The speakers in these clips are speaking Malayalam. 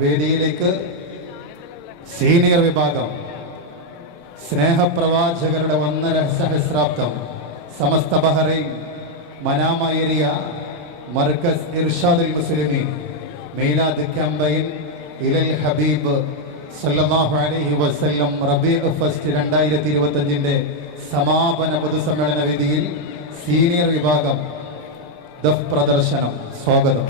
വേദിയിലേക്ക് സീനിയർ വിഭാഗം സ്നേഹപ്രവാചകരുടെ വന്ദന സഹസ്രാബ്ദം സമസ്ത Bahrain Manama area Markaz Irshadul Muslimeen മീലാദ് ക്യാമ്പയിൻ ഇലൽ ഹബീബ് സല്ലല്ലാഹു അലൈഹി വസല്ലം റബീഉ ഫസ്റ്റ് 2025 സമാപന പൊതുസമ്മേളന വേദിയിൽ സീനിയർ വിഭാഗം ദഫ് പ്രദർശനം. സ്വാഗതം.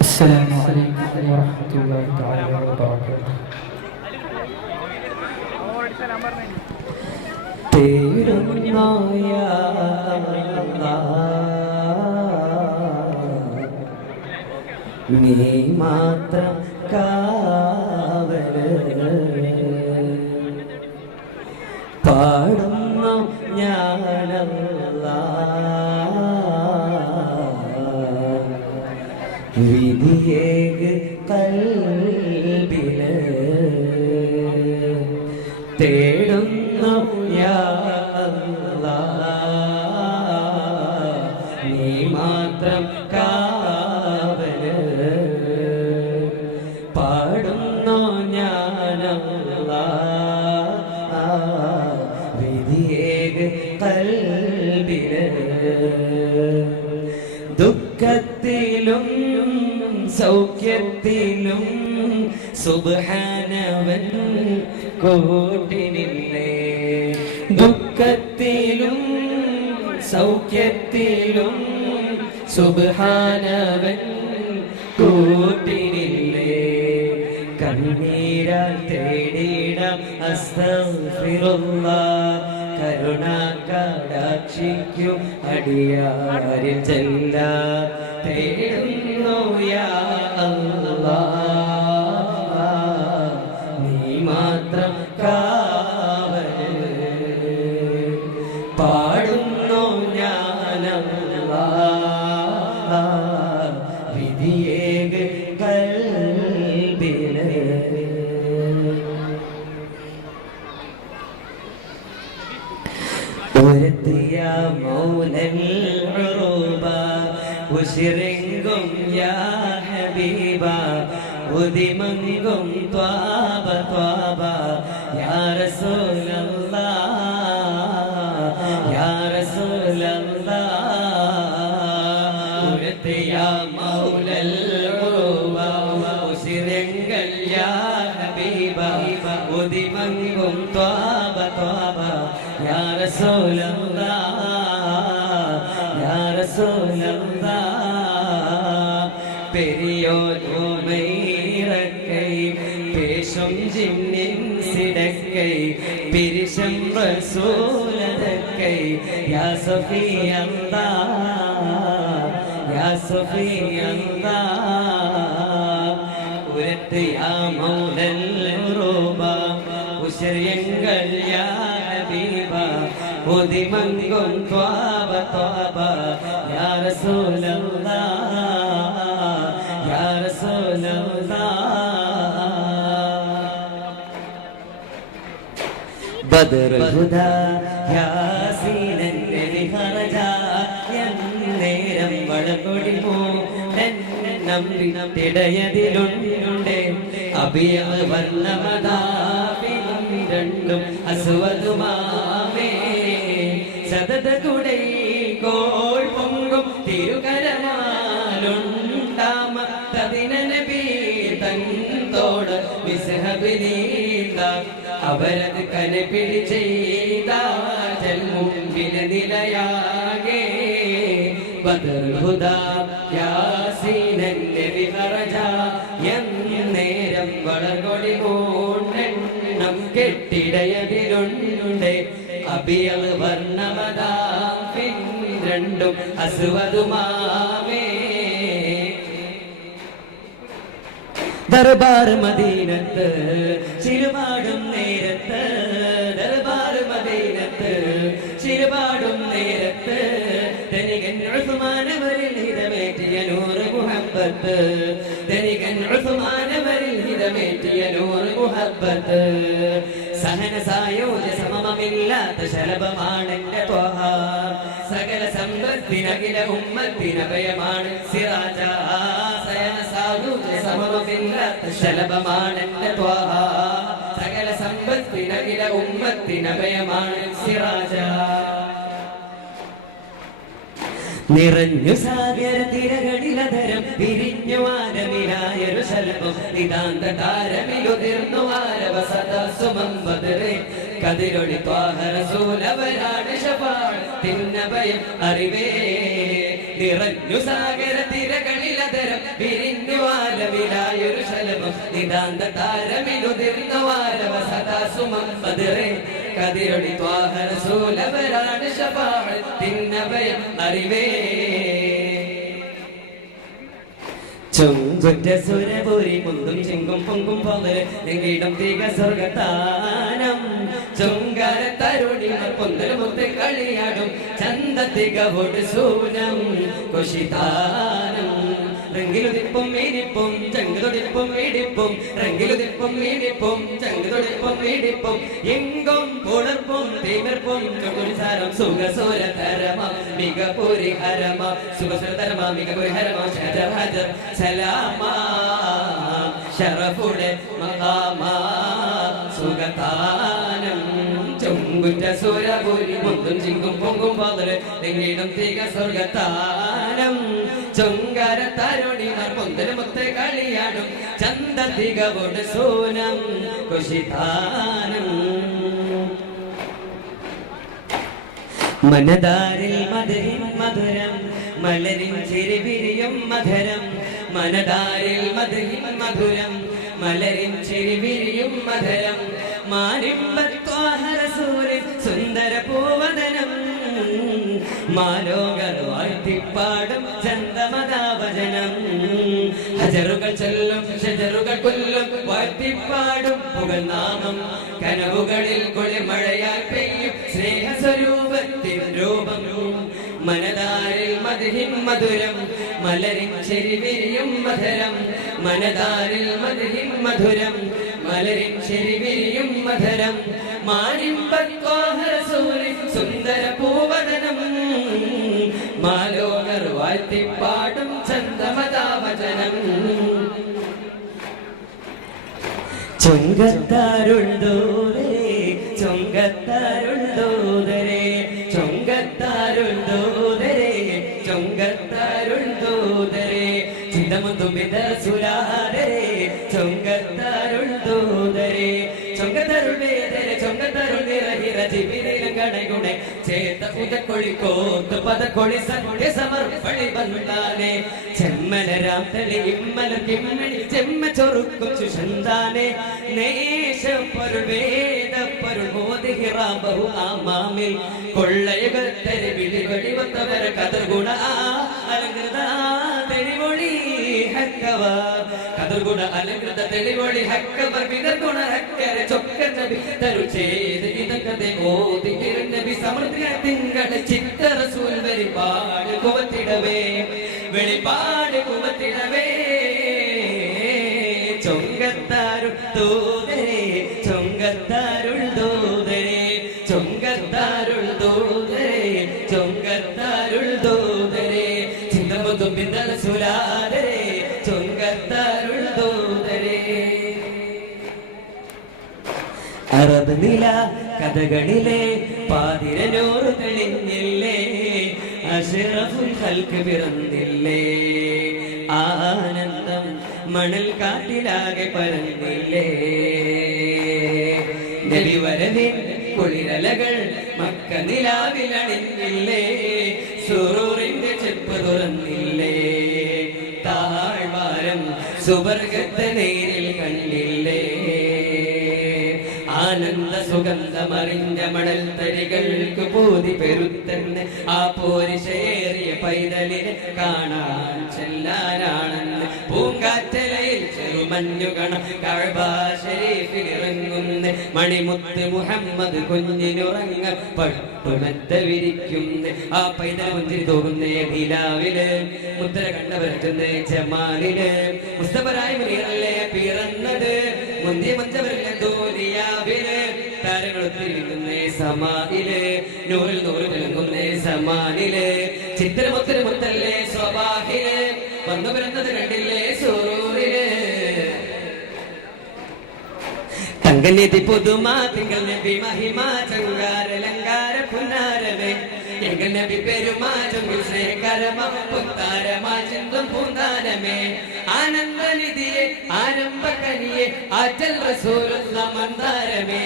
السلام عليكم ورحمة الله تعالى وبركاته. തേടുന്നു യാ അല്ലാഹ് നീ മാത്രം കാവല് പാടുന്നു ഞാനല്ലാഹ് വിധിയേക് കൽബില് തേടുന്നു യാ അല്ലാഹ് നീ മാത്രം കാവല് പാടുന്നു ഞാനല്ലാഹ് വിധിയേക് കൽബില് ദുഃഖത്തിലും സൗഖ്യത്തിലും സുബ്ഹാനവൻ കൂട്ടിനില്ലേ ദുഃഖത്തിലും സൗഖ്യത്തിലും സുബ്ഹാനവൻ കൂട്ടിനില്ലേ കണ്ണീരാൽ തേടിടാം അസ്തഗ്ഫിറുല്ലാഹ് കരുണ കടാക്ഷിക്കും അടിയാരിൽ ചെല്ല തേടുന്നു യാ അല്ലാഹ് നീ മാത്രം കാവല് പാടുന്നു ഞാനല്ലാഹ് വിധിയേക് കൽബില് ورثي مولى العروبة وشرنكم يا حبيبا ودمنكم طابة طابة يا رسول الله يا رسول الله ورثي مولى العروبة وشرنكم يا حبيبا ودمنكم طابة طابة يا رسول الله يا رسول الله പെരിയോർ ഉമൈറക്കൈ പേശും ജിന്നിൻ സിടക്കൈ പിരിശം റസൂലതക്കൈ യാ സഫി അല്ലാഹ് യാ സഫി അല്ലാഹ് ഉരത്ത് യാ മൗലൽ ഉറൂബ ഉശരിയങ്ങൾ യാ ഹബീബ ഉദിമങ്കും ത്വാബ ത്വാബ യാ റസൂലല്ലാഹ് യാ റസൂലല്ലാഹ് ബദറുൽ ഹുദാ യാസീനൻ നബി ഖറജ എന്നേരം വളകൊടിമോ നമ്പിടയതിലുണ്ട് അഭിയ വർണ്ണമതാപിലും രണ്ടും അസുവതുമാമേ സതത കുടൈ കോൾ പൊങ്കും തിരുകരമാലുണ്ടാമ തതിനബി തന്നോട് വിസഹബിനീന്ത അവരത് കനപിടി ചെയ്ത മുമ്പിൽ നിലയാകെ ബദർ ഹുദാ യാസീനന്റെ വിഹറജ എന്നേരം വളർകൊടി മൂന്നെണ്ണം കെട്ടിടയതിലുണ്ട് അഭിയൽ വർണ്ണമതാം രണ്ടും അസുവതുമാമേ ദർബാർ മദീനത്ത് ചിരുപാടും നേരത്ത് ദർബാർ മദീനത്ത് ചിരുപാടും നേരത്ത് ധനികൻ ഉസ്മാനവരിൽ ഹിതമേറ്റിയ നൂറ് മുഹബ്ബത്ത് ധനികൻ ഉസ്മാനവരിൽ ഹിതമേറ്റിയ നൂറ് മുഹബ്ബത്ത് സഹന സായോജ സമമമില്ലാത്ത ശലഭമാണെന്റെ ത്വഹ സകല സമ്പത്തിനകില ഉമ്മത്തിനഭയമാണ് സിറാജ സഹന സായോജ സമമമില്ലാത്ത ശലഭമാണെന്റെ ത്വഹ സകല സമ്പത്തിനകില ഉമ്മത്തിനഭയമാണ് സിറാജ നിറഞ്ഞു സാഗര തിരകളിലധരം പിരിഞ്ഞു ആരമിലായൊരു ശലഭം നിതാന്ത താരമിലുതിർന്നു ആരവ സദാ സുമമ്പതരെ കതിരൊളി ത്വാഹരസൂലവരാണ് ശപാഴത്തിന്നഭയം അറിവേ നിറഞ്ഞു സാഗര തിരകളിലധരം പിരിഞ്ഞു ആരമിലായൊരു ശലഭം നിതാന്ത താരമിലുതിർന്നു ആരവ സദാ സുമമ്പതരെ കതിരൊളി ത്വാഹരസൂലവരാണ് ശപാഴത്തിന്നഭയം അറിവേ ചുങ്കുറ്റ സുരപുരി മുന്തും ചിങ്കും പൊങ്കും പകല് നെങ്കിടം തിക സ്വർഗത്താനം ചുങ്കര തരുണിമർ പൊന്തൽ മുത്ത് കളിയാടും ചന്ത തികവോട് സൂനം കുശിതാനം റെങ്കിലുതിപ്പും മീനിപ്പും ചങ്കുതൊടിപ്പും ഇടിപ്പും റെങ്കിലുതിപ്പും മീനിപ്പും ചങ്കുതൊടിപ്പും ഇടിപ്പും എങ്കും പുണർപ്പും തീമിർപ്പും ചുകുരിസാരം സുഖസുരതരമ മികപുരി ഹരമ സുഖസുരതരമ മികപുരി ഹരമ ഷജർ ഹജർ സലാമ ശറഫുടെ മഖാമ സുഖതാനം ചുങ്കുറ്റ സുരപുരി മുന്തും ചിങ്കും പൊങ്കും പകല് നെങ്കിടും തിക സ്വർഗത്താനം ചുങ്കര തരുണിമർ പൊന്തൽ മുത്ത് കളിയാടും ചന്ത തികവോട് സൂനം കുശിതാനം മനദാരിൽ മധുരിൻ മധുരം മലരിൻ ചിരിവിരിയും മധുരം മനദാരിൽ മധുരിൻ മധുരം മലരിൻ ചിരിവിരിയും മധുരം മാരിമ്പത്വാഹരസൂരിൻ സുന്ദര പൂവദനം മാലോകർ വാഴ്ത്തിപ്പാടും ചന്ദമതാവചനം ഹജറുകൾ ചൊല്ലും ഷജറുകൾ കൊല്ലും വാഴ്ത്തിപ്പാടും പുകഴ്നാമം കനവുകളിൽ കുളിമഴയാൽ പെയ്യും സ്നേഹസ്വരൂപത്തിൻ രൂപം മനദാരിൽ മധുഹിൻ മധുരം മലരിൻ ചെരിവിരിയും മധുരം മനദാരിൽ മധുഹിൻ മധുരം മലരിൻ ചെരിവിരിയും മധുരം മാനിമ്പത്വാഹരസൂരിൻ സുന്ദര പൂവദനം മാലോകർ വാഴ്ത്തിപ്പാടും ചന്ദമതാവചനം ചൊങ്കത്താരുണ്ടോരേ ചൊങ്കത്താരുണ്ടോദരേ ചൊങ്കത്താരുണ്ടോദരേ ചൊങ്കത്താരുണ്ടോദരേ ചിന്തമുന്തുമിത സുരാരേ ചൊങ്കത്താരുണ്ടോദരേ ചൊങ്കത്തരുൾ വേദരെ ചൊങ്കത്തരുൾ നിറഹിര ജിബിരിലും കടകുണെ ചേത്ത ഉദക്കൊഴിക്കോത്ത് പദക്കൊളി സത്യ സമർപ്പണി ബന്ധാനെ ചെമ്മലരാം തലി ഇമ്മല കിമ്മണി ചെമ്മ ചൊറുക്കും ചുഷന്താനെ നേശപ്പൊരുൾ വേദപ്പൊരുൾ ബോധിഹിറാം ബഹു ആമാമിൽ കൊള്ളയുഗത്തരി വിളിവടി വന്നവര കതർഗുണ അലങ്കൃത തെളിവൊളി ഹക്കവ കതർഗുണ അലങ്കൃത തെളിവൊളി ഹക്കവർ വിതർഗുണ ഹക്കരെ ചൊക്ക നബി തരു ചെയ്ത് ഇതക്കതെ ഓതി നബി സമൃദ്ധിയ തിങ്കള ചിത്ത റസൂൽ വെളിപാട് കുവത്തിടവേ വെളിപാട് കുവത്തിടവേ ചൊങ്കത്താരുൾ ദൂതരേ ചൊങ്കത്താരുൾ ദൂതരേ ചൊങ്കത്താരുൾ ദൂതരേ ചൊങ്കത്താരുൾ ദൂതരേ ചിന്തമുതും ബിന്ദ സുരാ അറബ് നില കഥകളിലെ പാതിരനൂറ് തെളിഞ്ഞില്ലേ, അഷ്റഫുൽ ഖൽഖ് പിറന്നില്ലേ, ആനന്ദം മണൽ കാട്ടിലാകെ പരന്നില്ലേ, നബി വരവിൻ കുളിരലകൾ മക്ക നിലാവിലണിഞ്ഞില്ലേ, സുറൂറിന്റെ ചെപ്പ് തുറന്നില്ലേ, താഴ്വാരം സുവർഗത്തെ നേരിൽ കണ്ടില്ലേ, ആനന്ദ സുഗന്ധമറിഞ്ഞ മണൽ തരികൾക്ക് പൂതി പെരുത്തന്ന് ആ പോരിശേറിയ പൈതലിനെ കാണാൻ ചെല്ലാനാണെന്ന് പൂങ്കാറ്റലയിൽ ചെറുമഞ്ഞുകണം കഅബ ശരീഫിൽ ഇറങ്ങുന്ന മണിമുത്ത് മുഹമ്മദ് കുഞ്ഞിനുറങ്ങ പട്ടുമെത്ത വിരിക്കുന്ന ആ പൈതൽ മുന്തിരി തോന്നുന്ന നിലാവില് മുദ്ര കണ്ടവരറ്റുന്ന ജമാലില് മുസ്തഫരായ മുനീറല്ലേ പിറന്നത് മുന്തിയ മഞ്ചവരിലെ ദോനിയാവില് താരങ്ങൾ ഒത്തിരിക്കുന്ന സമായില് നൂറിൽ നൂറ് വിളങ്ങുന്ന സമാനില് ചിത്രമൊത്തിരി മുത്തല്ലേ സ്വഭാഹില് വന്നു പിറന്നത് കണ്ടില്ലേ സൂറില് തങ്കനിധി പുതുമാ തിങ്കൾ നബി മഹിമ ചങ്കാരലങ്കാര പുന്നാരമേ എങ്കിൽ നബി പെരുമാ ചൊങ്കിൽ സ്നേഹകരമാ പുത്താരമാ ചിന്തും പൂന്താരമേ ആനന്ദനിധിയെ ആരംഭകനിയെ ആറ്റൽ റസൂലുള്ള മന്ദാരമേ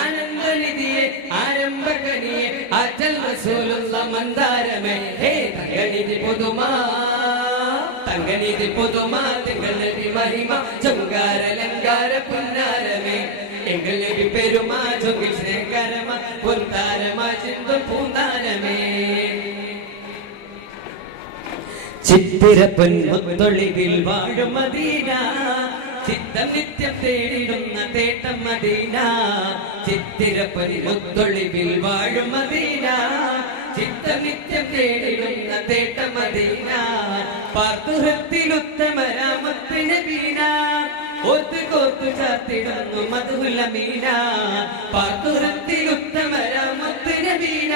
ആനന്ദനിധിയെ ആരംഭകനിയെ ആറ്റൽ റസൂലുള്ള മന്ദാരമേ ഹേ തങ്കനിധി പുതുമാ തങ്കനിധി പുതുമാ തിങ്കൾ നബി മഹിമ ചങ്കാരലങ്കാര പുന്നാരമേ എങ്കിൽ നബി പെരുമാ ചൊങ്കിൽ സ്നേഹകരമാ പുത്താരമാ ചിന്തും പൂന്താരമേ ചിത്തിരപ്പൻ മുത്തൊളിവിൽ വാഴും മദീന ചിത്തം നിത്യം തേടിടുന്ന തേട്ടം മദീന ചിത്തിരപ്പൻ മുത്തൊളിവിൽ വാഴും മദീന ചിത്തം നിത്യം തേടിടുന്ന തേട്ടം മദീന പാർത്തുഹൃത്തിലുത്തമരാമത്ത് നബീന ഓത്ത് കോർത്തു ചാത്തിടുന്നു മധുല മീന പാർത്തുഹൃത്തിലുത്തമരാമത്ത് നബീന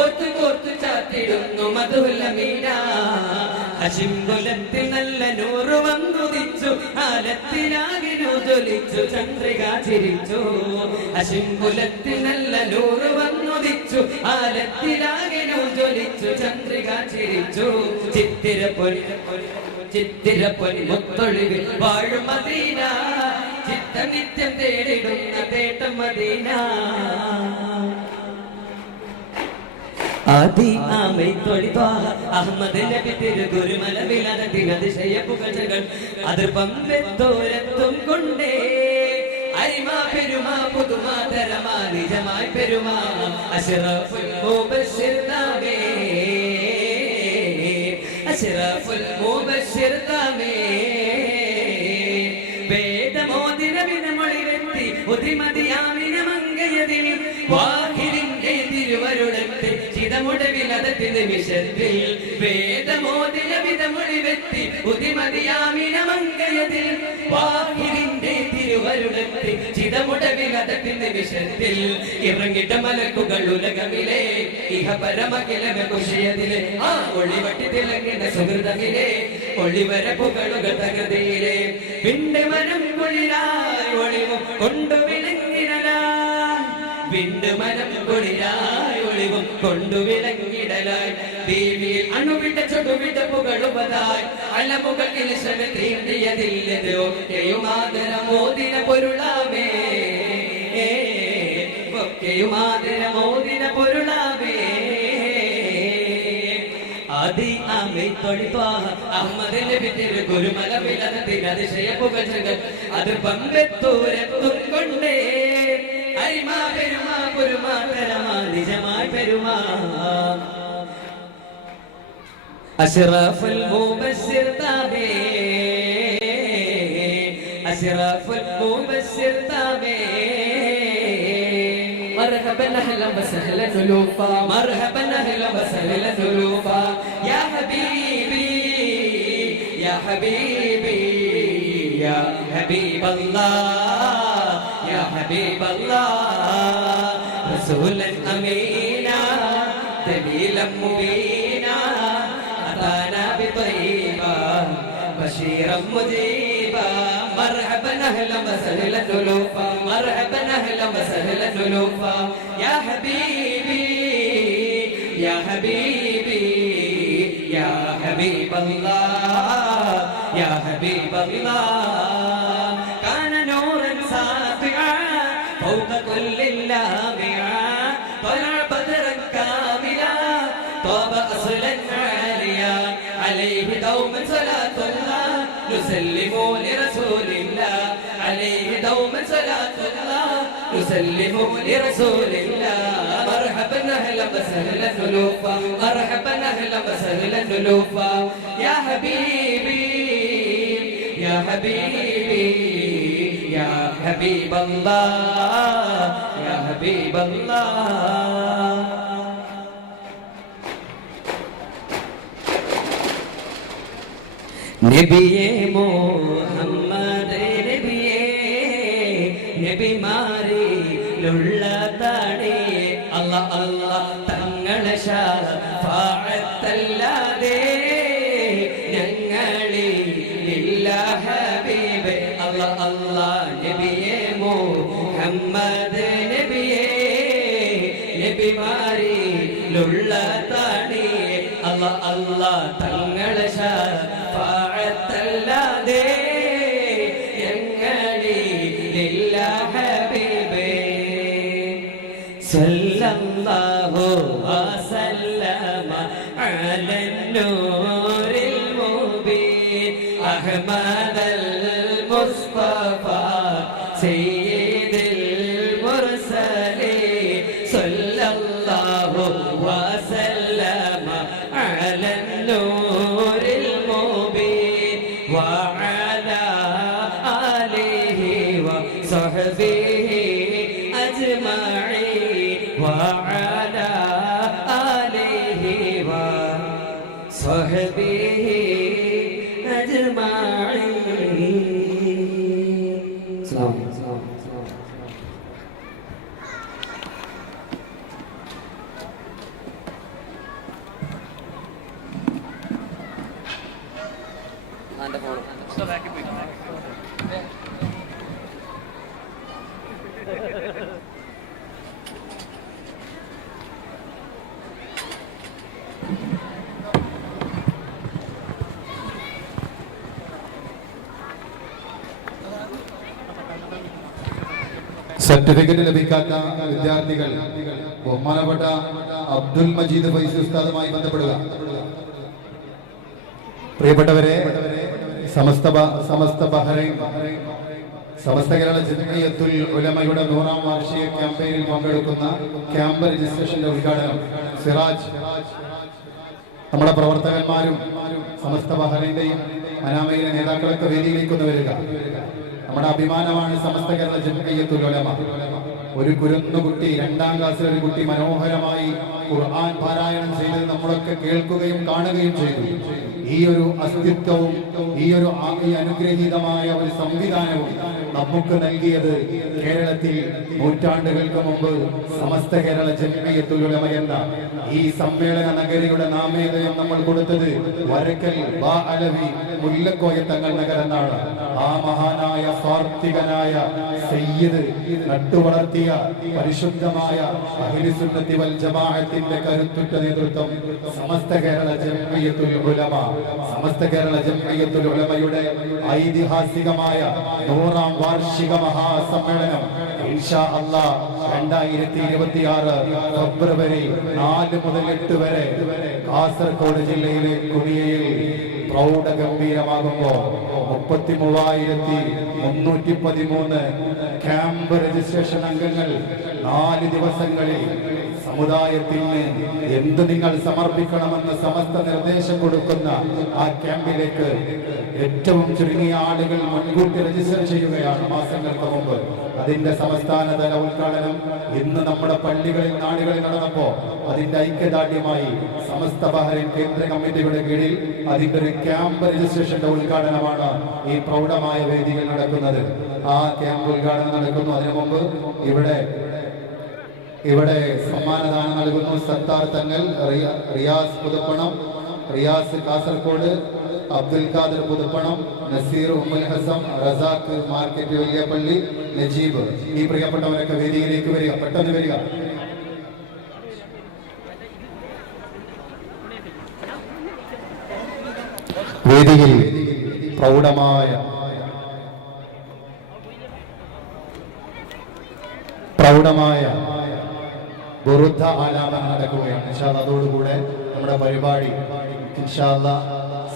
ഓത്ത് കോർത്തു ചാത്തിടുന്നു മധുല മീന അശിംകുലത്തിൽ നല്ല നൂറ് വന്നുദിച്ചു ആലത്തിലാകെ ജ്വലിച്ചു ചന്ദ്രിക ചിരിച്ചു അശിംകുലത്തിൽ നല്ല നൂറ് വന്നുദിച്ചു ആലത്തിലാകെ ജ്വലിച്ചു ചന്ദ്രിക ചിരിച്ചു ചിത്തിരപ്പൊൻ മുത്തൊളിവിൽ വാഴും മദീന ചിത്തം നിത്യം തേടിടുന്ന തേട്ടം മദീന ആദി ആമൈ തൊളിവാഹ അഹമ്മദ് നബി തിരുഗുരുമലവിൽ അതിശയ പുകഴകൾ അതിർപ്പമ്പെത്തോരത്തും കൊണ്ടേ അരിമാ പെരുമാ പുതുമാ തരമാ നിജമായി പെരുമാ അശ്റഫുൽ മുബശ്ശിർ താമേ അശ്റഫുൽ മുബശ്ശിർ താമേ വേദമോദിന വിനമൊളി വെത്തി ഉതിമതിയാമിന മങ്കയതിൽ വാഹിരിന്റെ തിരുവരുളത്തെ ചിതമുടവിലതത്തി നിമിഷത്തിൽ വേദമോദിന വിധമൊളി വെത്തി ഉതിമതിയാമിന മങ്കയതിൽ വാഹിരിന്റെ തിരുവരുളത്തെ ചിതമുടവിലതത്തി നിമിഷത്തിൽ ഇറങ്ങിട്ട മലക്കുകൾ ഉലകമിലെ ഇഹ പരമകിലമ കുശിയതിലെ ആ ഒളിവട്ടി തിളങ്ങിന സുഹൃതമിലെ ഒളിവര പുകളുകൾ തകൃതിയിലെ പിണ്ട് മനം കുളിരായി ഒളിവും കൊണ്ടു വിളങ്ങിടലായി പിണ്ട് മനം കുളിരായി ഒളിവും കൊണ്ടു വിളങ്ങിടലായി ദേവിയിൽ അണുവിട്ട ചൊടുവിട്ട പുകളുപതായി അലമുകൾ കിളിശന തീണ്ടിയതില്ലത് ഒക്കെയും ആദരമോദിന പൊരുളാമേ ഒക്കെയും ആദരമോദിന പൊരുളാമേ ആദി ആമൈ തൊളിവാഹ അഹമ്മദ് നബി തിരുഗുരുമലവിൽ അതിശയ പുകഴകൾ അതിർപ്പമ്പെത്തോരത്തും കൊണ്ടേ അരിമാ പെരുമാ പുരുമാ തരമാ നിജമായി പെരുമാ അശ്റഫുൽ മുബശ്ശിർ താബേ അശ്റഫുൽ മുബശ്ശിർ താബേ مرحبا اهلا وسهلا نلوفا مرحبا اهلا وسهلا نلوفا يا حبيبي يا حبيبي يا حبيب الله يا حبيب الله رسولا امينا دليلا مبينا اتانا بطيبه بشيرا مجيبا حبيبا مرحبا أهلا وسهلا ألوفا مرحبا أهلا وسهلا ألوفا يا حبيبي يا حبيبي يا حبيب الله يا حبيب الله كان نورا ساطعا فوق كل اللامعا طلع بدرا كاملا طاب أصلا عاليا عليه دوما صلاة الله نسلم لرسول الله عليه دوما صلاة الله نسلم لرسول الله مرحبا أهلا وسهلا ألوفا مرحبا أهلا وسهلا ألوفا يا حبيبي يا حبيبي يا حبيب الله يا حبيب الله നബിയേ മുഹമ്മദ് നബിയേ നബിമാരിലുള്ള താണേ അല്ലാ അല്ലാ തങ്ങളെ ശഫാഅത്തല്ലാതെ ഞങ്ങളിലില്ല ഹബീബ് അല്ലാ അല്ലാ നബിയേ മുഹമ്മദ് നബിയേ നബിമാരിലുള്ള താണേ അല്ലാ അല്ലാ തങ്ങളെ ല്ലാതെ ഞങ്ങളിലില്ല ഹബീബേ സല്ലല്ലാഹു വസല്ലമ അലൻ നൂറിൽ മുബീൻ അഹ്മദൽ മുസ്തഫ സയ്യിദുൽ മുർസലീൻ സല്ലല്ലാഹു വസല്ലമ അലൻ നൂറിൽ وعلى آله وصحبه أجمعين وعلى آله وصحبه أجمعين سلام സർട്ടിഫിക്കറ്റ് ലഭിക്കാത്ത വിദ്യാർത്ഥികൾ ബഹുമാനപ്പെട്ട അബ്ദുൽ മജീദ് ഫൈസി ഉസ്താദുമായി ബന്ധപ്പെടുക. പ്രിയപ്പെട്ടവരെ, സമസ്ത ബഹ്റൈൻ സമസ്ത കേരള ജംഇയ്യത്തുൽ ഉലമയുടെ 100ാം വാർഷിക ക്യാമ്പയിനിൽ പങ്കെടുക്കുന്ന ക്യാമ്പ് രജിസ്ട്രേഷന്റെ ഉദ്ഘാടനം സിറാജ് നമ്മുടെ പ്രവർത്തകന്മാരും സമസ്ത ബഹ്റൈന്റെയും മനാമയിലെ നേതാക്കളൊക്കെ വേദിയിലേക്ക് ഒന്ന് വരിക. നമ്മുടെ അഭിമാനമാണ് സമസ്ത കേരള ജംഇയ്യത്തുൽ ഉലമ. ഒരു കുരുന്നു കുട്ടി, 2ാം ക്ലാസ്സിലെ ഒരു കുട്ടി മനോഹരമായി ഖുർആൻ പാരായണം ചെയ്തത് നമ്മളൊക്കെ കേൾക്കുകയും കാണുകയും ചെയ്തു. ഈ ഒരു അസ്തിത്വവും ഈ ഒരു അനുഗ്രഹീതമായ ഒരു സംവിധാനവും നമുക്ക് നൽകിയത് കേരളത്തിൽ നൂറ്റാണ്ടുകൾക്ക് മുമ്പ് സമസ്ത കേരള ജംഇയ്യത്തുൽ ഉലമ എന്ന ഈ സമ്മേളന നഗരിയുടെ നാമേതയം നമ്മൾ കൊടുത്തത് വരക്കൽ ബാ അലവി മുല്ലക്കോയ തങ്ങൾ നഗർ എന്നാണ്. ആ മഹാനായ സ്വാർത്ഥികനായ സയ്യിദ് നട്ടുവളർത്തിയ പരിശുദ്ധമായ അഹ്ലു സുന്നത്തി വൽ ജമാഅത്തിന്റെ കരുത്തുറ്റ നേതൃത്വം സമസ്ത കേരള ജംഇയ്യത്തുൽ ഉലമ. സമസ്ത കേരള ജംഇയ്യത്തുൽ ഉലമയുടെ ഐതിഹാസികമായ 100ാം വാർഷിക മഹാസമ്മേളനം ഇൻഷാ അല്ലാഹ് 2026 ഫെബ്രുവരി 4 മുതൽ 8 വരെ കാസർഗോഡ് ജില്ലയിലെ കുടിയയിൽ പ്രൗഢഗംഭീരമാകുമ്പോൾ 33,313 ക്യാമ്പ് രജിസ്ട്രേഷൻ അംഗങ്ങൾ 4 ദിവസങ്ങളിൽ സമുദായത്തിന് എന്ത് നിങ്ങൾ സമർപ്പിക്കണമെന്ന് സമസ്ത നിർദ്ദേശം കൊടുക്കുന്ന ആ ക്യാമ്പിലേക്ക് ഏറ്റവും ചുരുങ്ങിയ ആളുകൾ മുൻകൂട്ടി രജിസ്റ്റർ ചെയ്യുകയാണ് മാസങ്ങൾക്ക് മുമ്പ്. അതിന്റെ സംസ്ഥാനതല ഉദ്ഘാടനം ഇന്ന് നമ്മുടെ പള്ളികളിൽ നാടുകളിൽ നടന്നപ്പോ അതിന്റെ ഐക്യദാർഢ്യമായി സമസ്ത ബഹ്റൈൻ കേന്ദ്ര കമ്മിറ്റിയുടെ കീഴിൽ അതിന്റെ ഒരു ക്യാമ്പ് രജിസ്ട്രേഷന്റെ ഉദ്ഘാടനമാണ് ഈ പ്രൗഢമായ വേദിയിൽ നടക്കുന്നത്. ആ ക്യാമ്പ് ഉദ്ഘാടനം നടക്കുന്നു. അതിനു മുമ്പ് ഇവിടെ സമ്മാനദാനം നൽകുന്നു സത്താർ തങ്ങൾ, റിയാസ് പുതുപ്പണം, റിയാസ് കാസർഗോഡ്, അബ്ദുൽ ഖാദർ പുതുപ്പണം, നസീർ ഉമ്മുൽ ഹസം, റസാഖ് മാർക്കറ്റ് വലിയപ്പള്ളി, നജീബ്. ഈ പ്രിയപ്പെട്ടവരൊക്കെ വേദിയിലേക്ക് വരിക, പെട്ടെന്ന് വരിക. വേദിയിൽ പ്രൗഢമായ ബുറുദ ആലാപനം നടക്കുകയാണ്. ഇൻഷാ അല്ലാഹ് അതോടുകൂടെ നമ്മുടെ പരിപാടി ഇൻഷാ അല്ലാഹ്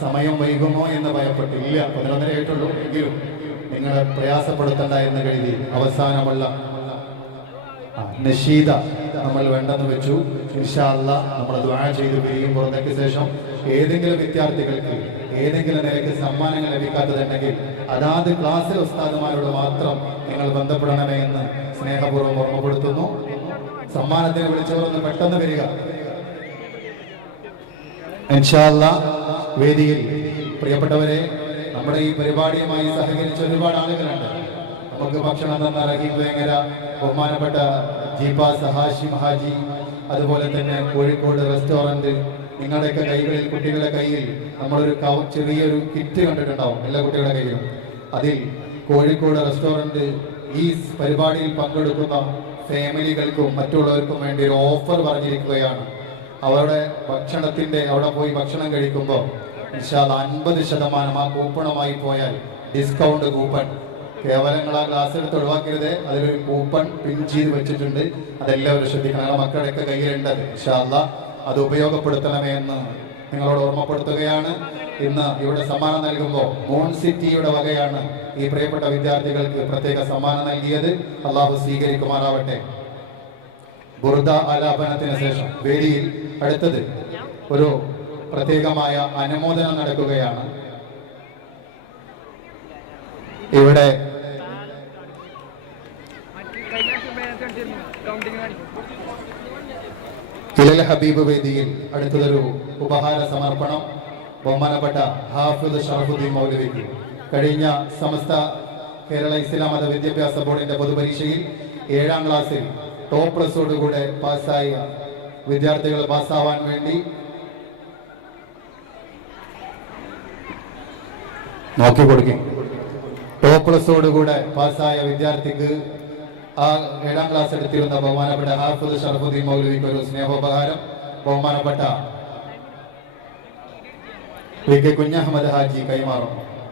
സമയം വൈകുമോ എന്ന് ഭയപ്പെട്ടില്ല. 11:30 ആയിട്ടുള്ളൂ. എങ്കിലും നിങ്ങളെ പ്രയാസപ്പെടുത്തണ്ട എന്ന് കരുതി അവസാനമുള്ള നഷീദ നമ്മൾ വേണ്ടെന്ന് വെച്ചു. ഇൻഷാ അല്ലാഹ് നമ്മൾ ദുആ ചെയ്ത് പിരിയും. പുറത്തേക്ക് ശേഷം ഏതെങ്കിലും വിദ്യാർത്ഥികൾക്ക് ഏതെങ്കിലും നിലയ്ക്ക് സമ്മാനങ്ങൾ ലഭിക്കാത്തതുണ്ടെങ്കിൽ അതാത് ക്ലാസ്സിലെ ഉസ്താദുമാരോട് മാത്രം നിങ്ങൾ ബന്ധപ്പെടണമേ എന്ന് സ്നേഹപൂർവ്വം ഓർമ്മപ്പെടുത്തുന്നു. സമ്മാനത്തിന് വിളിച്ചവരൊന്ന് പെട്ടെന്ന് വരിക. ഇൻഷാ അല്ലാഹ് വേദിയിൽ പ്രിയപ്പെട്ടവരെ, നമ്മുടെ ഈ പരിപാടിയുമായി സഹകരിച്ച ഒരുപാട് ആളുകളുണ്ട്. നമുക്ക് ഭക്ഷണം തന്ന റഹീം വേങ്ങര, ബഹുമാനപ്പെട്ട ജീപാസ് ഹാഷിം ഹാജി, അതുപോലെ തന്നെ കോഴിക്കോട് റെസ്റ്റോറന്റ്. നിങ്ങളുടെയൊക്കെ കൈകളിൽ, കുട്ടികളുടെ കയ്യിൽ നമ്മളൊരു ചെറിയൊരു കിറ്റ് കണ്ടിട്ടുണ്ടാവും എല്ലാ കുട്ടികളുടെ കയ്യിലും. അതിൽ കോഴിക്കോട് റെസ്റ്റോറന്റ് ഈ പരിപാടിയിൽ പങ്കെടുക്കുന്ന ഫാമിലികൾക്കും മറ്റുള്ളവർക്കും വേണ്ടി ഒരു ഓഫർ പറഞ്ഞിരിക്കുകയാണ്. അവരുടെ അവിടെ പോയി ഭക്ഷണം കഴിക്കുമ്പോൾ 50% ആ കൂപ്പണുമായി പോയാൽ ഡിസ്കൗണ്ട് കൂപ്പൺ. കേവലം നിങ്ങൾ ആ ഗ്ലാസ് എടുത്ത് ഒഴിവാക്കരുത്. അതിലൊരു കൂപ്പൺ പിൻ ചെയ്ത് വെച്ചിട്ടുണ്ട്. അതെല്ലാവരും ശ്രദ്ധിക്കണം. മക്കളുടെയൊക്കെ കയ്യിലുണ്ട്. ഇൻഷാ അല്ലാഹ് അത് ഉപയോഗപ്പെടുത്തണമേ എന്ന് നിങ്ങളോട് ഓർമ്മപ്പെടുത്തുകയാണ്. ഇന്ന് ഇവിടെ സമ്മാനം നൽകുമ്പോൾ മൂൺ സിറ്റിയുടെ വകയാണ് ഈ പ്രിയപ്പെട്ട വിദ്യാർത്ഥികൾക്ക് പ്രത്യേക സമ്മാനം നൽകിയത്. അള്ളാഹു സ്വീകരിക്കുമാറാവട്ടെ. ബുർദ ആലാപനത്തിന് ശേഷം വേദിയിൽ അടുത്തത് ഒരു പ്രത്യേകമായ അനുമോദനം നടക്കുകയാണ്. ഇവിടെ ഹിലൽ ഹബീബ് വേദിയിൽ അടുത്തതൊരു ഉപഹാര സമർപ്പണം. ബഹുമാനപ്പെട്ട ഹാഫിദ് ഷറഫുദ്ദീൻ മൗലവിക്ക് കഴിഞ്ഞ സമസ്ത കേരള ഇസ്ലാം മത വിദ്യാഭ്യാസ ബോർഡിന്റെ പൊതുപരീക്ഷയിൽ 7ാം ക്ലാസ്സിൽ ടോപ്പ്ലസോടുകൂടെ പാസ്സായ വിദ്യാർത്ഥികൾ പാസ്സാവാൻ വേണ്ടി നോക്കി കൊടുക്കും. ടോപ്പ്ലസോടുകൂടെ പാസ്സായ വിദ്യാർത്ഥിക്ക് ആ 7ാം ക്ലാസ് എടുത്തിരുന്ന ബഹുമാനപ്പെട്ട ഹാഫിദ് ഷറഫുദ്ദീൻ മൗലവിക്ക് ഒരു സ്നേഹോപഹാരം ബഹുമാനപ്പെട്ട വി കെ കുഞ്ഞഹമ്മദ് ഹാജി കൈമാറും.